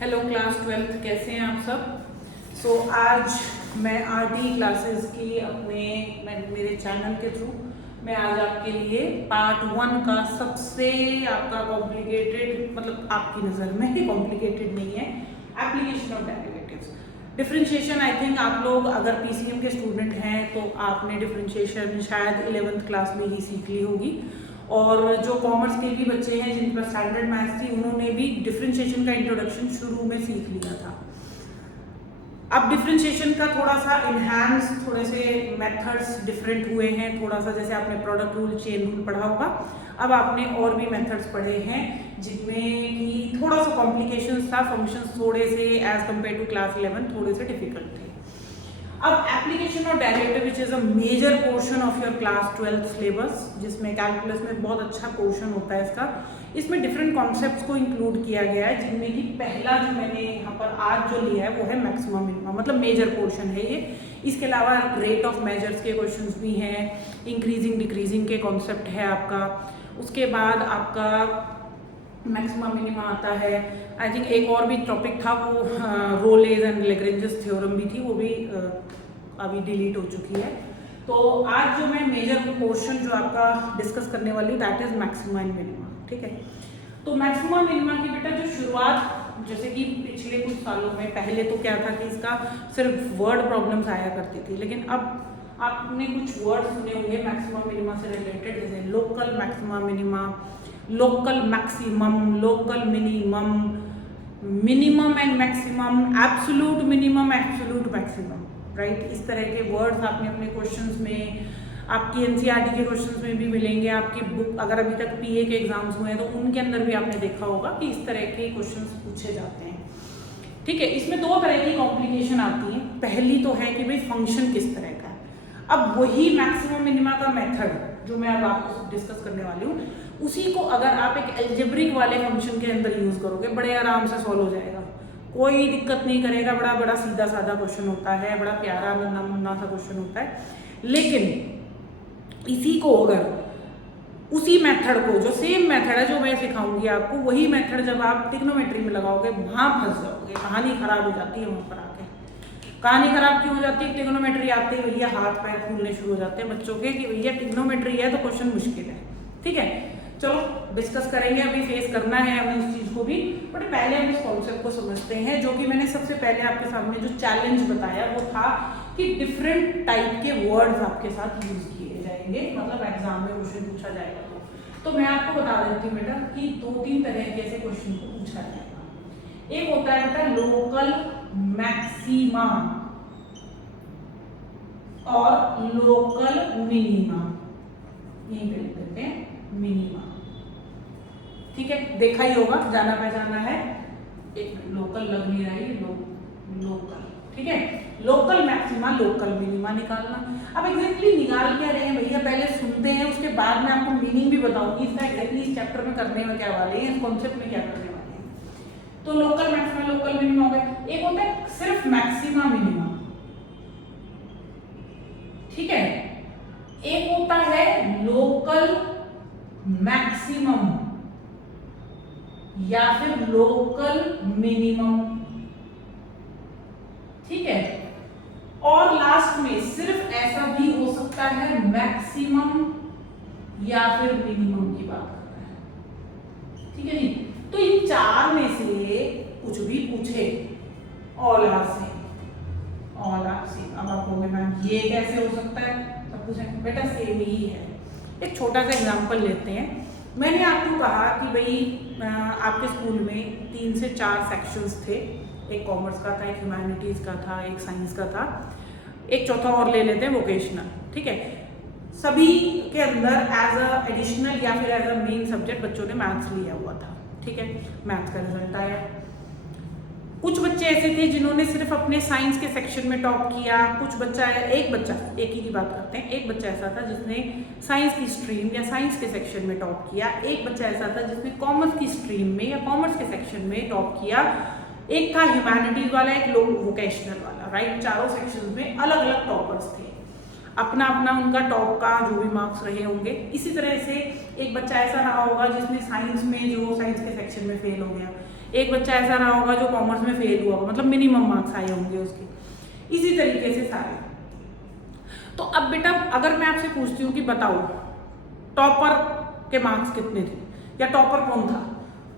Hello class 12 कैसे हैं आप सब। आज मैं आरटी क्लासेस की मेरे चैनल के थ्रू मैं आज आपके लिए पार्ट 1 का सबसे आपका कॉम्प्लिकेटेड, मतलब आपकी नज़र में ही कॉम्प्लिकेटेड नहीं है, application of derivatives. Differentiation I think आप लोग अगर पीसीएम के स्टूडेंट हैं तो आपने डिफरेंशिएशन शायद 11th क्लास में ही सीख ली होगी, और जो कॉमर्स के भी बच्चे हैं जिन पर स्टैंडर्ड मैथ्स थी उन्होंने भी डिफरेंशिएशन का इंट्रोडक्शन शुरू में सीख लिया था। अब डिफरेंशिएशन का थोड़ा सा इन्हांस, थोड़े से मेथड्स डिफरेंट हुए हैं, थोड़ा सा जैसे आपने प्रोडक्ट रूल, चेन रूल पढ़ा होगा, अब आपने और भी मेथड्स पढ़े हैं जिनमें कि थोड़ा सा कॉम्प्लिकेशंस था, फंक्शंस थोड़े से एज कम्पेयर टू क्लास 11 थोड़े से डिफिकल्ट थे। अब application of derivative which is a major portion of your class 12 syllabus, जिसमें कैलकुलस में बहुत अच्छा पोर्शन होता है इसका, इसमें डिफरेंट कॉन्सेप्ट्स को इंक्लूड किया गया है, जिनमें कि पहला जो मैंने यहाँ पर आज जो लिया है वो है मैक्सिमम मिनिमम, मतलब मेजर पोर्शन है ये। इसके अलावा रेट ऑफ मेजर्स के क्वेश्चंस भी हैं, इंक्रीजिंग डिक्रीजिंग के कॉन्सेप्ट है आपका, उसके बाद आपका मैक्सिमम मिनिमम आता है। आई थिंक एक और भी टॉपिक था वो रोलेज एंड लेग्रेंजेस थ्योरम भी थी, वो भी अभी डिलीट हो चुकी है। तो आज जो मैं मेजर पोर्शन जो आपका डिस्कस करने वाली हूँ that is maximum and minimum, ठीक है। तो मैक्सिमम मिनिमम की बेटा जो शुरुआत, जैसे कि पिछले कुछ सालों में, पहले तो क्या था कि इसका सिर्फ वर्ड प्रॉब्लम्स आया करती थी, लेकिन अब आपने कुछ वर्ड सुने होंगे मैक्सिमम मिनिमम से रिलेटेड, जैसे local maximum minimum, local maximum, local minimum, minimum and maximum, absolute minimum, absolute maximum, right. इस तरह के वर्ड्स आपने अपने क्वेश्चंस में, आपकी एनसीईआरटी के क्वेश्चंस में भी मिलेंगे, आपकी बुक अगर अभी तक पीए के एग्जाम्स हुए हैं तो उनके अंदर भी आपने देखा होगा कि इस तरह के क्वेश्चंस पूछे जाते हैं, ठीक है। इसमें दो तरह की कॉम्प्लिकेशन आती है। पहली तो है कि भाई फंक्शन किस तरह का है। अब वही मैक्सिमम मिनिमा का मेथड जो मैं अब आपको डिस्कस करने वाली हूँ, उसी को अगर आप एक एल्जेब्रिक वाले फंक्शन के अंदर यूज करोगे, बड़े आराम से सॉल्व हो जाएगा, कोई दिक्कत नहीं करेगा। बड़ा बड़ा सीधा साधा क्वेश्चन होता है, बड़ा प्यारा नन्ना मुन्ना सा क्वेश्चन होता है। लेकिन इसी को अगर उसी मेथड को, जो सेम मेथड है जो मैं सिखाऊंगी आपको, वही मेथड जब आप ट्रिग्नोमेट्री में लगाओगे वहां फंस जाओगे, कहानी खराब हो जाती है। वहां पर आके कहानी खराब क्यों हो जाती है? ट्रिग्नोमेट्री आते ही भैया हाथ पैर फूलने शुरू हो जाते हैं बच्चों के कि भैया ट्रिग्नोमेट्री है तो क्वेश्चन मुश्किल है, ठीक है। चलो डिस्कस करेंगे, अभी फेस करना है हमें इस चीज को भी, बट पहले हम इस कॉन्सेप्ट को समझते हैं। जो कि मैंने सबसे पहले आपके सामने जो चैलेंज बताया वो था कि डिफरेंट टाइप के वर्ड्स आपके साथ यूज किए जाएंगे, मतलब एग्जाम में क्वेश्चन पूछा जाएगा। तो मैं आपको बता देती हूँ बेटा कि 2-3 तरह के ऐसे क्वेश्चन को पूछा जाएगा। एक होता है बेटा लोकल मैक्सिमा और लोकल मिनिमा, यहीं पे लिख देते हैं मिनिमा, ठीक है। देखा ही होगा, जाना पहचाना है, एक लोकल लग नहीं रही, लोकल, ठीक है। लोकल मैक्सिमा, लोकल मिनिमा निकालना। अब एग्जैक्टली निकाल क्या रहे हैं भैया, पहले सुनते हैं, उसके बाद में आपको मीनिंग भी बताऊंगी इसका एग्जैक्टली इस चैप्टर में करने में क्या वाले हैं, इस कॉन्सेप्ट में क्या करने वाले हैं। तो लोकल मैक्सिमा, लोकल मिनिमा हो गया। एक होता है सिर्फ मैक्सिमा मिनिमा, ठीक है। एक होता है लोकल मैक्सिमम या फिर लोकल मिनिमम, ठीक है। और लास्ट में सिर्फ ऐसा भी हो सकता है मैक्सिमम या फिर मिनिमम की बात करता है, ठीक है जी। तो इन चार में से कुछ भी पूछे, all are same, all are same. अब आप कहोगे मैम ये कैसे हो सकता है, सब कुछ है बेटा सेम ही है। एक छोटा सा एग्जांपल लेते हैं। मैंने आपको कहा कि भाई आपके स्कूल में 3 से 4 सेक्शंस थे, एक कॉमर्स का था, एक ह्यूमैनिटीज का था, एक साइंस का था, एक चौथा और ले लेते हैं वोकेशनल, ठीक है। सभी के अंदर एज अ एडिशनल या फिर एज अ मेन सब्जेक्ट बच्चों ने मैथ्स लिया हुआ था, ठीक है। मैथ्स का रिजल्ट आया। कुछ बच्चे ऐसे थे जिन्होंने सिर्फ अपने साइंस के सेक्शन में टॉप किया, कुछ बच्चा, एक बच्चा, एक ही की बात करते हैं, एक बच्चा ऐसा था जिसने साइंस की स्ट्रीम या साइंस के सेक्शन में टॉप किया, एक बच्चा ऐसा था जिसने कॉमर्स की स्ट्रीम में या कॉमर्स के सेक्शन में टॉप किया, एक था ह्यूमैनिटीज वाला, एक वोकेशनल वाला, राइट। चारों सेक्शन में अलग अलग टॉपर्स थे, अपना अपना उनका टॉप का जो भी मार्क्स रहे होंगे। इसी तरह से एक बच्चा ऐसा रहा होगा जिसने साइंस में, जो साइंस के सेक्शन में फेल हो गया, एक बच्चा ऐसा रहा होगा जो कॉमर्स में फेल हुआ होगा, मतलब मिनिमम मार्क्स आए होंगे उसके। इसी तरीके से सारे। तो अब बेटा अगर मैं आपसे पूछती हूँ कि बताओ टॉपर के मार्क्स कितने थे या टॉपर कौन था,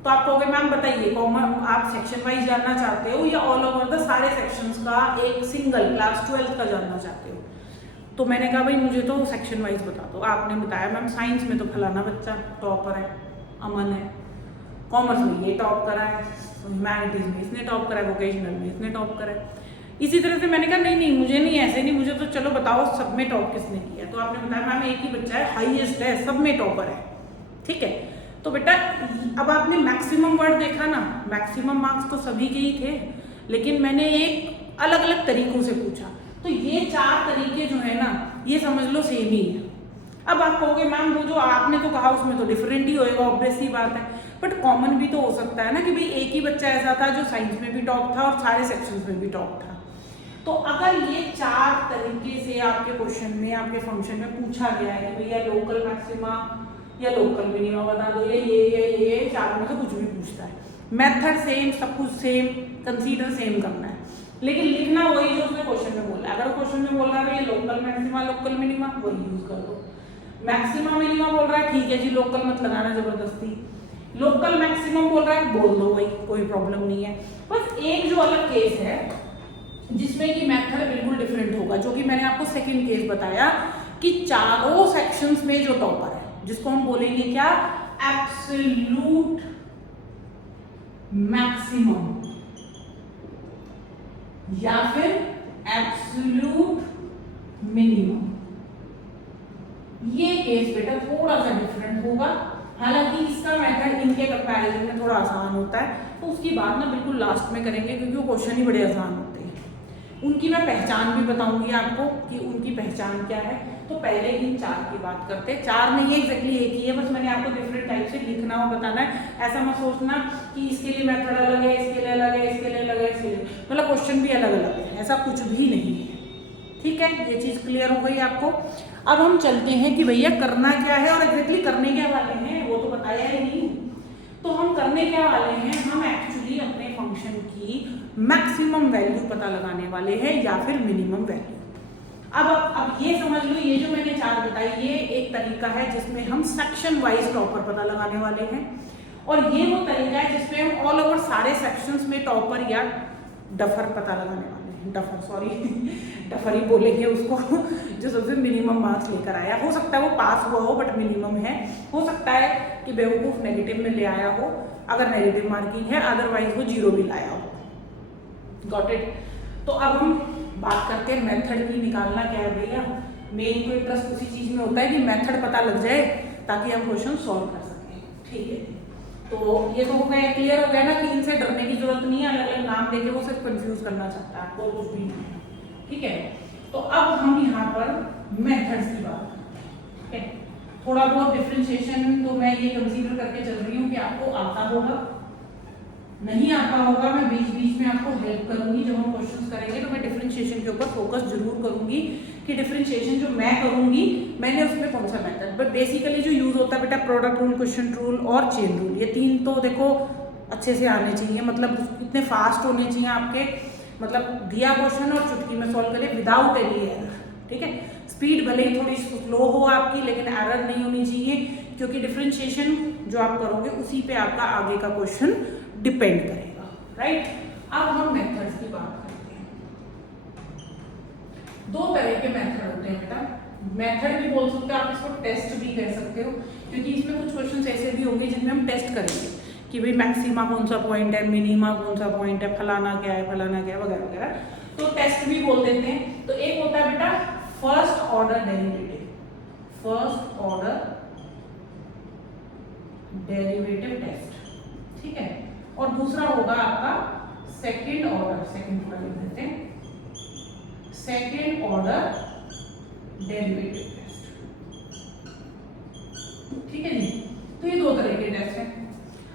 तो आप कहोगे मैम बताइए कॉमर्स आप सेक्शन वाइज जानना चाहते हो या ऑल ओवर द सारे सेक्शंस का एक सिंगल क्लास 12th का जानना चाहते हो। तो मैंने कहा भाई मुझे तो सेक्शन वाइज बता दो। आपने बताया मैम साइंस में तो फलाना बच्चा टॉपर है, अमन है, कॉमर्स में ये टॉप करा है, ह्यूमैनिटीज में इसने टॉप करा है, वोकेशनल में इसने टॉप करा है। इसी तरह से मैंने कहा नहीं नहीं मुझे नहीं, ऐसे नहीं, मुझे तो चलो बताओ सब में टॉप किसने किया। तो आपने बताया मैम एक ही बच्चा है हाईएस्ट है, सब में टॉपर है, ठीक है। तो बेटा अब आपने मैक्सिमम वर्ड देखा ना, मैक्सिमम मार्क्स तो सभी के ही थे, लेकिन मैंने एक अलग अलग तरीकों से पूछा। तो ये 4 तरीके जो है ना ये समझ लो सेम ही है। अब आप कहोगे मैम वो जो आपने तो कहा उसमें तो डिफरेंट ही होएगा, ऑब्वियस सी बात है, बट कॉमन भी तो हो सकता है ना कि भाई एक ही बच्चा ऐसा था जो साइंस में भी टॉप था और सारे सेक्शंस में भी टॉप था। तो अगर ये 4 तरीके से आपके क्वेश्चन में आपके फंक्शन में पूछा गया है कि भैया लोकल मैक्सिमा या लोकल मिनिमा बता दो, ये 4 में से कुछ भी पूछता है, मेथड सेम, सब कुछ सेम, कंसीडर सेम करना है, लेकिन लिखना वही जो उसने क्वेश्चन में बोला। अगर क्वेश्चन में बोल रहा है ये लोकल मैक्सिमा लोकल मिनिमा, वही यूज कर दो। मैक्सिमा मिनिमा बोल रहा है ठीक है जी लोकल मत लगाना जबरदस्ती, लोकल मैक्सिमम बोल रहा है बोल दो भाई, कोई प्रॉब्लम नहीं है। बस एक जो अलग केस है जिसमें कि मेथड बिल्कुल डिफरेंट होगा, जो कि मैंने आपको सेकंड केस बताया कि चारों सेक्शंस में जो टॉपर है, जिसको हम बोलेंगे क्या, एब्सोल्यूट मैक्सिमम या फिर एब्सोल्यूट मिनिमम। ये केस बेटा थोड़ा सा डिफरेंट होगा, हालांकि इसका मेथड इनके कंपैरिजन में थोड़ा आसान होता है, तो उसकी बात ना बिल्कुल लास्ट में करेंगे क्योंकि वो क्वेश्चन ही बड़े आसान होते हैं। उनकी मैं पहचान भी बताऊंगी आपको कि उनकी पहचान क्या है। तो पहले इन 4 की बात करते हैं। 4 नहीं एग्जैक्टली एक ही है, बस मैंने आपको डिफरेंट टाइप से लिखना और बताना है। ऐसा मत सोचना कि इसके लिए मेथड अलग है, इसके लिए अलग है, इसके लिए अलग है, इसके लिए मतलब क्वेश्चन भी अलग अलग है, ऐसा कुछ भी नहीं है, ठीक है। ये चीज क्लियर हो गई आपको। अब हम चलते हैं कि भैया करना क्या है और एग्जैक्टली करने क्या वाले हैं, वो तो बताया ही नहीं। तो हम करने क्या वाले हैं, हम एक्चुअली अपने फंक्शन की मैक्सिमम वैल्यू पता लगाने वाले हैं या फिर मिनिमम वैल्यू। अब ये समझ लो, ये जो मैंने 4 बताई ये एक तरीका है जिसमें हम सेक्शन वाइज टॉपर पता लगाने वाले हैं, और ये वो तरीका है जिसमें हम ऑल ओवर सारे सेक्शंस में टॉपर या डफर पता लगाने वाले हैं। डफर सॉरी डफर ही बोलेंगे उसको जो सबसे मिनिमम मार्क्स लेकर आया। हो सकता है वो पास हुआ हो बट मिनिमम है, हो सकता है कि बेवकूफ नेगेटिव में ले आया हो अगर नेगेटिव मार्किंग है, अदरवाइज वो 0 भी लाया हो। Got it. तो अब हम बात करते हैं मेथड की। निकालना क्या है भैया, मेन तो इंटरेस्ट उसी चीज में होता है कि मेथड पता लग जाए ताकि हम क्वेश्चन सॉल्व कर सकें, ठीक है। तो ये तो हो गया, क्लियर हो गया ना कि इनसे डरने की जरूरत नहीं है, अलग अलग नाम देके वो सिर्फ कंफ्यूज करना चाहता है आपको, कुछ भी नहीं है, ठीक है। तो अब हम यहाँ पर मेथड्स की बात करते हैं। थोड़ा बहुत डिफरेंशिएशन तो मैं ये कंसीडर करके चल रही हूँ कि आपको आता होगा, नहीं आता होगा मैं बीच बीच में आपको हेल्प करूंगी। जब हम क्वेश्चंस करेंगे तो मैं डिफरेंशिएशन के ऊपर फोकस जरूर करूंगी कि डिफरेंशिएशन जो मैं करूंगी मैंने उसमें कौन सा मेथड, बट बेसिकली जो यूज होता है बेटा प्रोडक्ट रूल, क्वेश्चन रूल और चेन रूल, ये 3 तो देखो अच्छे से आने चाहिए, मतलब इतने फास्ट होने चाहिए आपके, मतलब दिया क्वेश्चन और चुटकी में सॉल्व करें विदाउट एनी एरर, ठीक है। स्पीड भले ही थोड़ी स्लो हो आपकी लेकिन एरर नहीं होनी चाहिए, क्योंकि डिफरेंशिएशन जो आप करोगे उसी पे आपका आगे का क्वेश्चन डिपेंड करेगा, राइट। अब हम मेथड्स की बात करते हैं। 2 तरह के मेथड होते हैं बेटा, मेथड भी बोल सकते हो आप, इसको टेस्ट भी कह सकते हो, क्योंकि इसमें कुछ क्वेश्चंस ऐसे भी होंगे जिनमें हम टेस्ट करेंगे कि भाई मैक्सिमा कौन सा पॉइंट है, मिनिमा कौन सा पॉइंट है, फलाना क्या है, फलाना क्या है, वगैरह वगैरह, तो टेस्ट भी बोल देते हैं। तो एक होता है बेटा first order derivative, first order derivative test, ठीक है। और दूसरा होगा आपका सेकंड ऑर्डर, सेकंड पूरा लिख देते हैं, सेकंड ऑर्डर डेरिवेटिव टेस्ट, ठीक है जी। तो ये 2 तरह के टेस्ट हैं।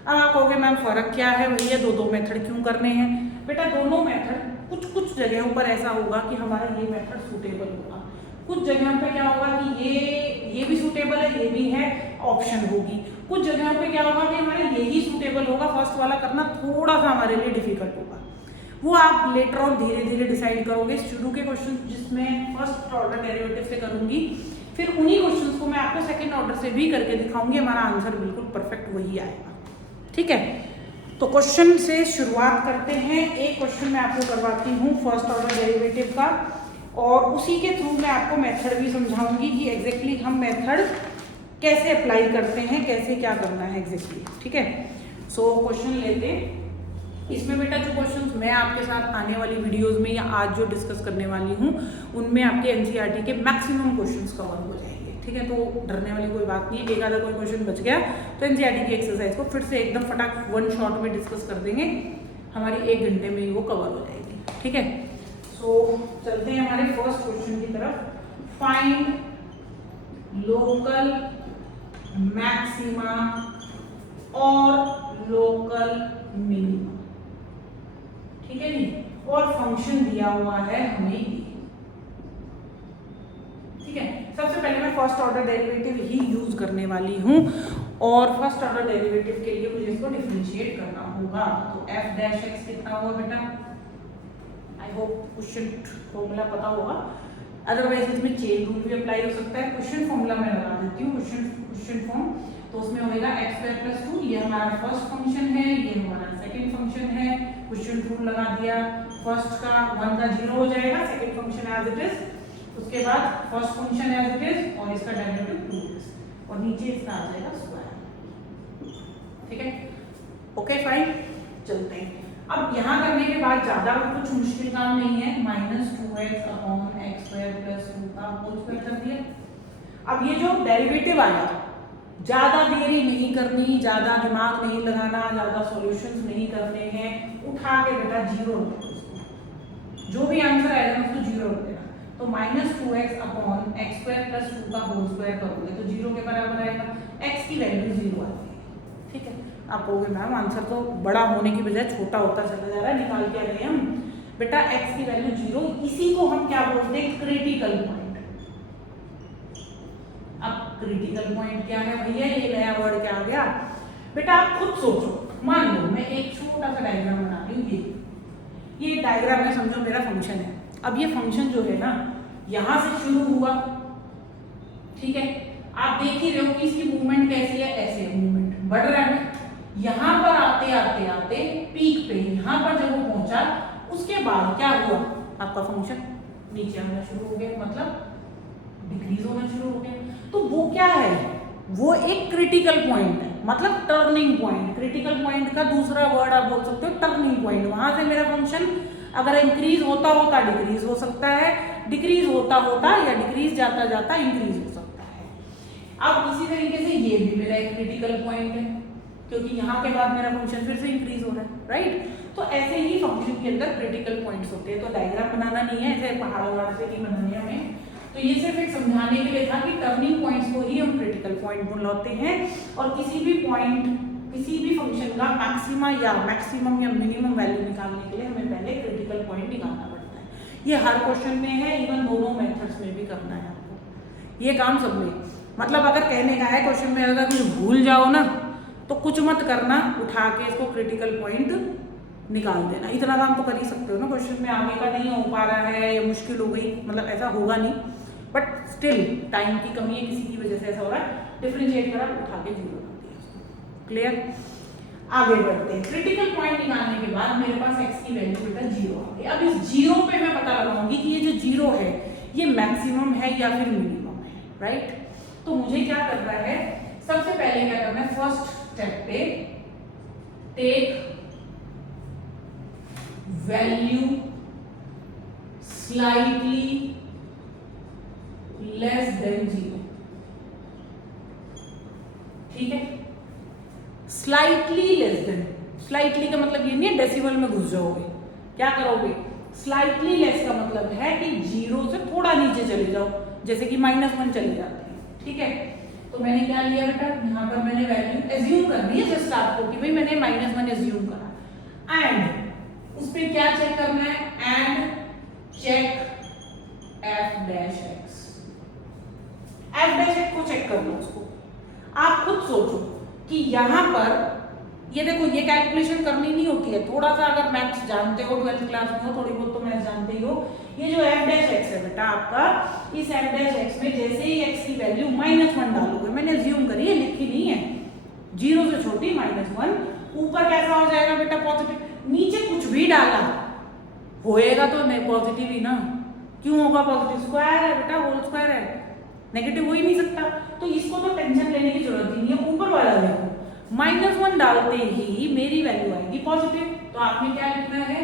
अब आप कहोगे मैम फर्क क्या है भैया, 2 मेथड क्यों करने हैं? बेटा दोनों मेथड कुछ जगहों पर ऐसा होगा कि हमारा ये मेथड सूटेबल होगा, कुछ जगहों पर क्या होगा कि ये भी सूटेबल है, ये भी है, ऑप्शन होगी, कुछ जगहों पे क्या होगा कि हमारे यही सूटेबल होगा, फर्स्ट वाला करना थोड़ा सा हमारे लिए डिफिकल्ट होगा, वो आप लेटर ऑन धीरे धीरे डिसाइड करोगे। शुरू के क्वेश्चन जिसमें फर्स्ट ऑर्डर डेरिवेटिव से करूंगी, फिर उन्हीं क्वेश्चंस को मैं आपको सेकंड ऑर्डर से भी करके दिखाऊंगी, हमारा आंसर बिल्कुल परफेक्ट वही आएगा। ठीक है, तो क्वेश्चन से शुरुआत करते हैं। एक क्वेश्चन मैं आपको करवाती हूँ फर्स्ट ऑर्डर डेरिवेटिव का, और उसी के थ्रू मैं आपको मेथड भी समझाऊंगी कि एग्जैक्टली हम मेथड कैसे अप्लाई करते हैं, कैसे क्या करना है एग्जैक्टली। ठीक है, सो क्वेश्चन लेते हैं। इसमें बेटा जो क्वेश्चंस मैं आपके साथ आने वाली वीडियोस में या आज जो डिस्कस करने वाली हूँ उनमें आपके एनसीईआरटी के मैक्सिमम क्वेश्चंस कवर हो जाएंगे। ठीक है, तो डरने वाली कोई बात नहीं है, एक आधा कोई क्वेश्चन बच गया तो एनसीईआरटी की एक्सरसाइज को फिर से एकदम फटाक वन शॉट में डिस्कस कर देंगे, हमारी 1 घंटे में ही वो कवर हो जाएगी। ठीक है, सो चलते हैं हमारे फर्स्ट क्वेश्चन की तरफ। फाइंड लोकल मैक्सिमा और लोकल मिनिमा। ठीक है जी, और फंक्शन दिया हुआ है हमें। ठीक है, सबसे पहले मैं फर्स्ट ऑर्डर डेरिवेटिव ही यूज करने वाली हूं, और फर्स्ट ऑर्डर डेरिवेटिव के लिए मुझे इसको डिफरेंशिएट करना होगा। तो f डैश x कितना हुआ बेटा, आई होप क्वेश्चन फॉर्मूला पता होगा, अदरवाइज इसमें चेन रूल भी अप्लाई हो सकता है। क्वेश्चन फॉर्मूला मैं लगा देती हूँ, क्वेश्चन फॉर्म, तो उसमें होगा x स्क्वायर प्लस 2, ये हमारा फर्स्ट फंक्शन है, ये हमारा सेकंड फंक्शन है। क्वेश्चन रूल लगा दिया, फर्स्ट का 1 का 0 हो जाएगा, second function as it is, उसके बाद first function as it is और इसका डेरिवेटिव 2x, और नीचे इसका आ जाएगा स्क्वायर। ठीक है, ओके फाइन, चलते हैं। अब यहाँ करने के बाद ज्यादा कुछ मुश्किल काम नहीं है, -2x upon x square plus 2 का होल स्क्वायर कर दिया। अब ये जो डेरिवेटिव आया, ज्यादा देरी नहीं करनी, ज्यादा दिमाग नहीं लगाना, ज्यादा सॉल्यूशंस नहीं करने हैं, उठा के बेटा 0 रख दो इसको, जो भी आंसर आएगा उसको 0 रख देना। तो -2x upon x square plus 2 का होल स्क्वायर करोगे तो 0 के बराबर आएगा, x की वैल्यू 0 आ जाएगी। ठीक है, आप कहोगे मैम आंसर तो बड़ा होने की बजाय छोटा होता चला जा रहा है, निकाल क्या रहे हैं हम? बेटा x की वैल्यू 0, इसी को हम क्या बोलते हैं? Critical point. अब क्रिटिकल पॉइंट क्या है भैया, ये नया वर्ड क्या आ गया बेटा? आप खुद सोचो, मान लो मैं एक छोटा सा डायग्राम बना रही हूँ, ये डायग्राम है, समझो मेरा फंक्शन है। अब ये फंक्शन जो है ना, यहां से शुरू हुआ, ठीक है, आप देख ही रहे हो कि इसकी मूवमेंट कैसी है, ऐसे मूवमेंट बढ़ रहा है। यहां पर आते आते आते पीक पे, यहां पर जब वो पहुंचा, उसके बाद क्या हुआ? आपका फंक्शन नीचे आना शुरू हो गया, मतलब डिक्रीज होना शुरू हो गया। तो वो क्या है? वो एक क्रिटिकल पॉइंट है, मतलब टर्निंग पॉइंट। क्रिटिकल पॉइंट का दूसरा वर्ड आप बोल सकते हो टर्निंग पॉइंट। वहां से मेरा फंक्शन अगर इंक्रीज होता होता डिक्रीज हो सकता है, डिक्रीज होता होता या डिक्रीज जाता जाता इंक्रीज हो सकता है। अब इसी तरीके से ये भी मेरा एक क्रिटिकल पॉइंट है, क्योंकि यहाँ के बाद मेरा फंक्शन फिर से इंक्रीज हो रहा है, राइट? तो ऐसे ही फंक्शन के अंदर क्रिटिकल पॉइंट्स होते हैं। तो डायग्राम बनाना नहीं है, ऐसे पहाड़ वहाड़ से नहीं बनाने हमें, तो ये सिर्फ एक समझाने के लिए था कि टर्निंग पॉइंट्स को ही हम क्रिटिकल पॉइंट बुलाते हैं। और किसी भी पॉइंट, किसी भी फंक्शन का मैक्सिमा या मैक्सिमम या मिनिमम वैल्यू निकालने के लिए हमें पहले क्रिटिकल पॉइंट निकालना पड़ता है। ये हर क्वेश्चन में है, इवन दोनों मेथड्स में भी करना है आपको, ये काम सब में। मतलब अगर कहने का है क्वेश्चन में अगर कुछ भूल जाओ ना तो कुछ मत करना, उठा के इसको क्रिटिकल पॉइंट निकाल देना। इतना काम तो कर ही सकते हो ना, क्वेश्चन में आगे का नहीं हो पा रहा है या मुश्किल हो गई, मतलब ऐसा होगा नहीं, बट स्टिल टाइम की कमी है, किसी की वजह से ऐसा हो रहा है, डिफरेंशिएट करा, उठा के 0 कर दिया। क्लियर? आगे बढ़ते हैं। क्रिटिकल पॉइंट निकालने के बाद मेरे पास x की वैल्यू बेटा 0 आ गई। अब इस 0 पे मैं पता लगाऊंगी कि ये जो 0 है ये मैक्सिमम है या फिर मिनिमम है, राइट? तो मुझे क्या करना है, सबसे पहले क्या करना है, फर्स्ट स्टेप पे take value slightly less than 0। ठीक है, स्लाइटली लेस देन, स्लाइटली का मतलब ये नहीं है डेसिमल में घुस जाओगे, क्या करोगे? स्लाइटली लेस का मतलब है कि 0 से थोड़ा नीचे चले जाओ, जैसे कि -1 चले जाते हैं। ठीक है, तो मैंने क्या लिया बेटा, यहाँ पर मैंने वैल्यू एज्यूम करनी है जस्ट आपको कि भाई मैंने -1 एज्यूम करा, एंड उस पर क्या चेक करना है, and check f dash x। f dash x को चेक करना, उसको आप खुद सोचो यहाँ पर ये देखो, ये कैलकुलेशन करनी नहीं होती है। थोड़ा सा अगर मैथ्स जानते हो, 12th क्लास में हो, थोड़ी बहुत तो मैथ्स जानते ही हो। ये जो f डैश x है बेटा आपका, इस f डैश x में जैसे ही x की वैल्यू -1 डालोगे, मैंने अज्यूम करी है, लिखी नहीं है, 0 से छोटी -1, ऊपर कैसा हो जाएगा बेटा? पॉजिटिव। नीचे कुछ भी डाला होएगा तो पॉजिटिव ही ना। क्यों होगा पॉजिटिव? स्क्वायर है बेटा, होल स्क्वायर है, नेगेटिव हो ही नहीं सकता। तो इसको तो टेंशन लेने की जरूरत ही नहीं है। ऊपर वाला देखो, -1 डालते ही मेरी वैल्यू आएगी पॉजिटिव। तो आपने क्या लिखना है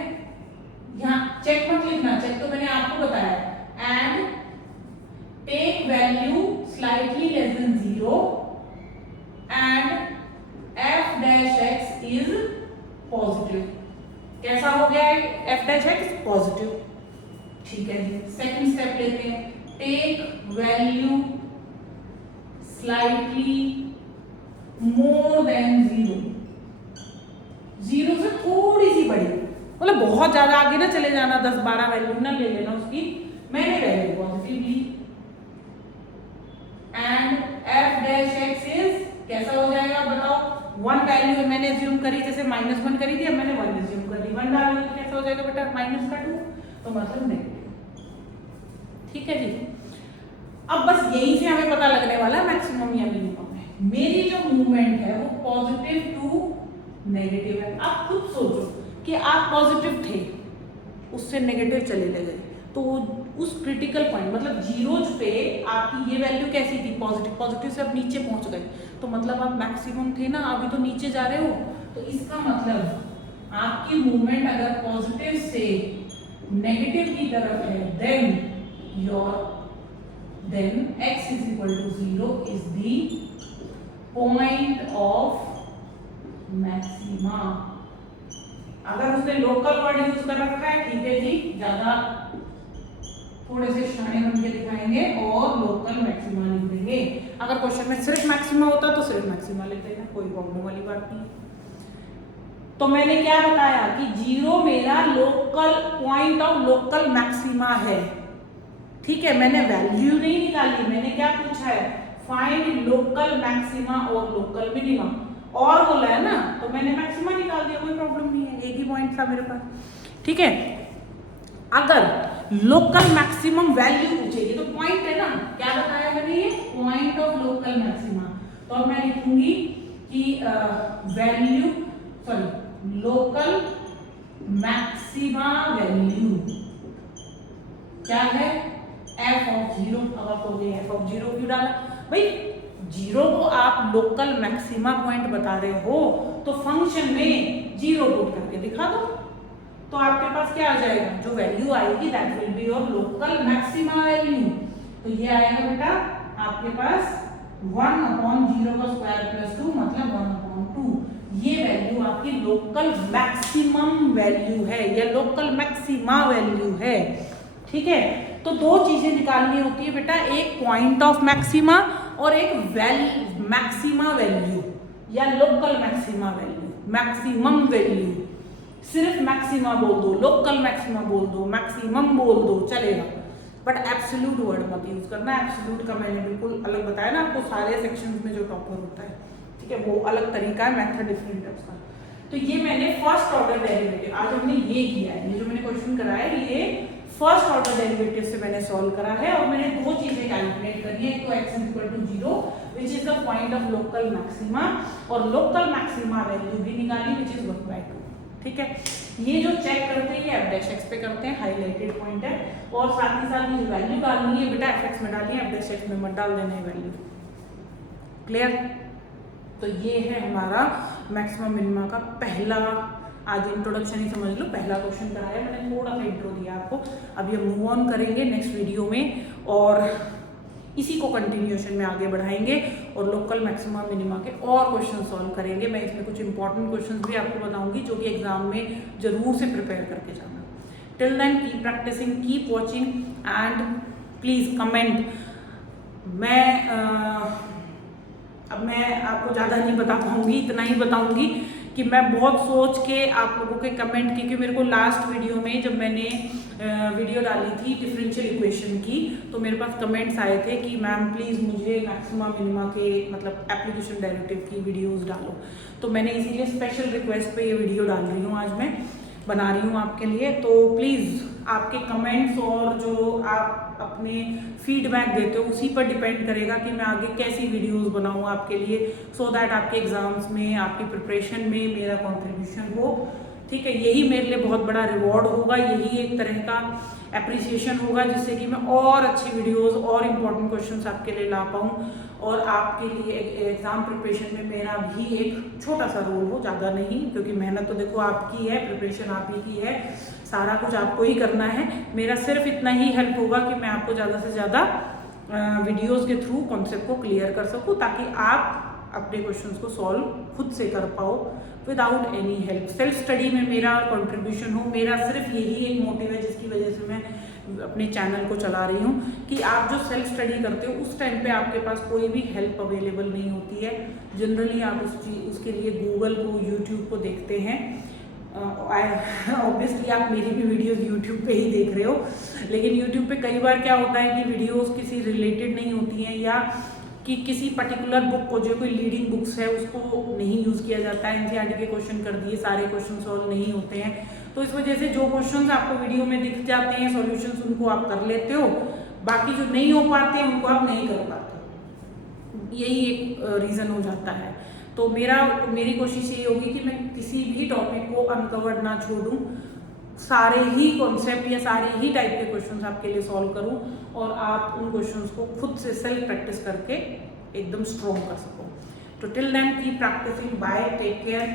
यहाँ? चेक मत लिखना, चेक तो मैंने आपको बताया, and take value slightly less than 0 and f dash x is positive. कैसा हो गया है f डैश x? पॉजिटिव। ठीक है जी, सेकंड स्टेप लेते हैं, take value slightly more than 0, 0 से थोड़ी सी बड़ी, मतलब बहुत ज्यादा आगे ना चले जाना, 10-12 वैल्यू ना ले लेना उसकी। मैंने वैल्यू पॉजिटिव ली and f dash x is कैसा हो जाएगा बताओ? 1 वैल्यू मैंने अज्यूम करी, जैसे -1 करी थी, अब मैंने 1 अज्यूम कर दी, 1 डाल दी, कैसा हो जाएगा बेटा? -2, तो मतलब नेगेटिव। ठीक है जी। अब बस यहीं से हमें पता लगने वाला है मैक्सिमम या मिनिमम है। मेरी जो मूवमेंट है वो पॉजिटिव टू नेगेटिव है। आप खुद सोचो कि आप पॉजिटिव थे, उससे नेगेटिव चले गए, तो उस क्रिटिकल पॉइंट मतलब 0 पे आपकी ये वैल्यू कैसी थी? पॉजिटिव। पॉजिटिव से अब नीचे पहुंच गए, तो मतलब आप मैक्सिमम थे ना, अभी तो नीचे जा रहे हो। तो इसका मतलब आपकी मूवमेंट अगर पॉजिटिव से नेगेटिव की तरफ है, then x is equal to 0 is the point of maxima। अगर उसने लोकल वर्ड यूज कर रखा है, ठीक है जी, ज्यादा थोड़े से शाने बन के दिखाएंगे और लोकल मैक्सिमा लिख देंगे। अगर क्वेश्चन में सिर्फ मैक्सिमा होता तो सिर्फ मैक्सिमा लिख देना, कोई प्रॉब्लम वाली बात नहीं। तो मैंने क्या बताया कि 0 मेरा local point of local maxima है। ठीक है, मैंने वैल्यू नहीं निकाली, मैंने क्या पूछा है? फाइंड लोकल मैक्सिमा और लोकल मिनिमा, और बोला है ना, तो मैंने मैक्सिमा निकाल दिया, कोई प्रॉब्लम नहीं है, एक ही पॉइंट था मेरे पास। ठीक है, अगर लोकल मैक्सिमम वैल्यू पूछेगी तो पॉइंट है ना, क्या बताया मैंने? ये पॉइंट ऑफ लोकल मैक्सिमा। तो अब मैं लिखूंगी कि वैल्यू लोकल मैक्सिमा वैल्यू क्या है? f of 0। अब आप कहोगे f ऑफ 0 क्यों डाला? भाई 0 को आप लोकल मैक्सिमा पॉइंट बता रहे हो, तो फंक्शन में 0 पुट करके दिखा दो, तो आपके पास क्या आ जाएगा? जो वैल्यू आएगी that will be your local maxima value. तो ये आएगा बेटा आपके पास 1/0 का स्क्वायर प्लस 2 मतलब 1/2। ये वैल्यू आपकी लोकल मैक्सिमम वैल्यू है या लोकल मैक्सिमा वैल्यू है। ठीक है, तो दो चीजें निकालनी होती है बेटा, एक पॉइंट ऑफ मैक्सिमा और एक मैक्सिमा वैल्यू या local maxima value, maximum value. सिर्फ मैक्सिमा बोल दो, लोकल मैक्सिमा बोल दो, मैक्सिमम बोल दो, चलेगा, बट एब्सोल्यूट वर्ड मत यूज करना। एब्सोल्यूट का मैंने बिल्कुल अलग बताया ना आपको, सारे सेक्शंस में जो टॉपर होता है, ठीक है, वो अलग तरीका है, मेथड डिफरेंट है उसका। तो ये मैंने फर्स्ट ऑर्डर डेरिवेटिव, आज हमने ये किया है, ये जो मैंने क्वेश्चन कराया है ये फर्स्ट ऑर्डर डेरिवेटिव से मैंने सॉल्व करा है, और मैंने दो चीजें कैलकुलेट करी है, एक तो x equal to 0 which is the point of local maxima, और लोकल मैक्सिमा वैल्यू भी निकाली विच इज 1/2। ठीक है, ये जो चेक करते हैं ये f डैश x पे करते हैं, हाईलाइटेड पॉइंट है, और साथ ही साथ ये वैल्यू डालनी है बेटा, fx में डालिए, f डैश x में मत डाल देना है वैल्यू। क्लियर? तो ये है हमारा मैक्सिमम मिनिमा का पहला, आज इंट्रोडक्शन ही समझ लो, पहला क्वेश्चन कराया मैंने, थोड़ा सा इंट्रो दिया आपको। अब ये मूव ऑन करेंगे नेक्स्ट वीडियो में और इसी को कंटिन्यूएशन में आगे बढ़ाएंगे और लोकल मैक्सिमा मिनिमा के और क्वेश्चन सॉल्व करेंगे। मैं इसमें कुछ इंपॉर्टेंट क्वेश्चंस भी आपको बताऊंगी जो कि एग्जाम में जरूर से प्रिपेयर करके जाना। Till then keep practising, keep watching and please comment. अब मैं आपको ज़्यादा नहीं बता पाऊंगी, इतना ही बताऊंगी कि मैं बहुत सोच के आप लोगों के कमेंट, क्योंकि मेरे को लास्ट वीडियो में जब मैंने वीडियो डाली थी डिफरेंशियल इक्वेशन की, तो मेरे पास कमेंट्स आए थे कि मैम प्लीज़ मुझे मैक्सिमा मिनिमा के मतलब एप्लीकेशन डेरिवेटिव की वीडियोस डालो। तो मैंने इसीलिए स्पेशल रिक्वेस्ट पे ये वीडियो डाल रही हूँ, आज मैं बना रही हूँ आपके लिए। तो प्लीज़ आपके कमेंट्स और जो आप अपने फीडबैक देते हो उसी पर डिपेंड करेगा कि मैं आगे कैसी वीडियोस बनाऊँ आपके लिए, सो दैट आपके एग्जाम्स में, आपकी प्रिपरेशन में मेरा कंट्रीब्यूशन हो। ठीक है, यही मेरे लिए बहुत बड़ा रिवॉर्ड होगा, यही एक तरह का एप्रिसिएशन होगा जिससे कि मैं और अच्छी वीडियोस और इम्पोर्टेंट क्वेश्चंस आपके लिए ला पाऊँ और आपके लिए एग्जाम प्रिपरेशन में मेरा भी एक छोटा सा रोल हो, ज़्यादा नहीं, क्योंकि मेहनत तो देखो आपकी है, प्रिपरेशन आप ही की है, सारा कुछ आपको ही करना है। मेरा सिर्फ इतना ही हेल्प होगा कि मैं आपको ज़्यादा से ज़्यादा वीडियोस के थ्रू कॉन्सेप्ट को क्लियर कर सकूँ, ताकि आप अपने क्वेश्चंस को सॉल्व खुद से कर पाओ without any help. Self study में मेरा कंट्रीब्यूशन हो, मेरा सिर्फ यही एक मोटिव है जिसकी वजह से मैं अपने चैनल को चला रही हूँ, कि आप जो सेल्फ स्टडी करते हो उस टाइम पे आपके पास कोई भी हेल्प अवेलेबल नहीं होती है। जनरली आप उसके लिए गूगल को, यूट्यूब को देखते हैं। ऑब्वियसली आप मेरी भी वीडियोस यूट्यूब पे ही देख रहे हो, लेकिन यूट्यूब पे कई बार क्या होता है कि वीडियोस किसी रिलेटेड नहीं होती हैं, या कि किसी पर्टिकुलर बुक को, जो कोई लीडिंग बुक्स है उसको नहीं यूज़ किया जाता है, एनसीईआरटी के क्वेश्चन कर दिए, सारे क्वेश्चन सॉल्व नहीं होते हैं। तो इस वजह से जो क्वेश्चंस आपको वीडियो में दिख जाते हैं सॉल्यूशंस, उनको आप कर लेते हो, बाकी जो नहीं हो पाते हैं उनको आप नहीं कर पाते। यही एक रीज़न हो जाता है। तो मेरी कोशिश ये होगी कि मैं किसी भी टॉपिक को अनकवर्ड ना छोड़ूं, सारे ही कॉन्सेप्ट या सारे ही टाइप के क्वेश्चंस आपके लिए सॉल्व करूं और आप उन क्वेश्चंस को खुद से सेल्फ प्रैक्टिस करके एकदम स्ट्रॉन्ग कर सको। तो till then keep practising, bye, take care.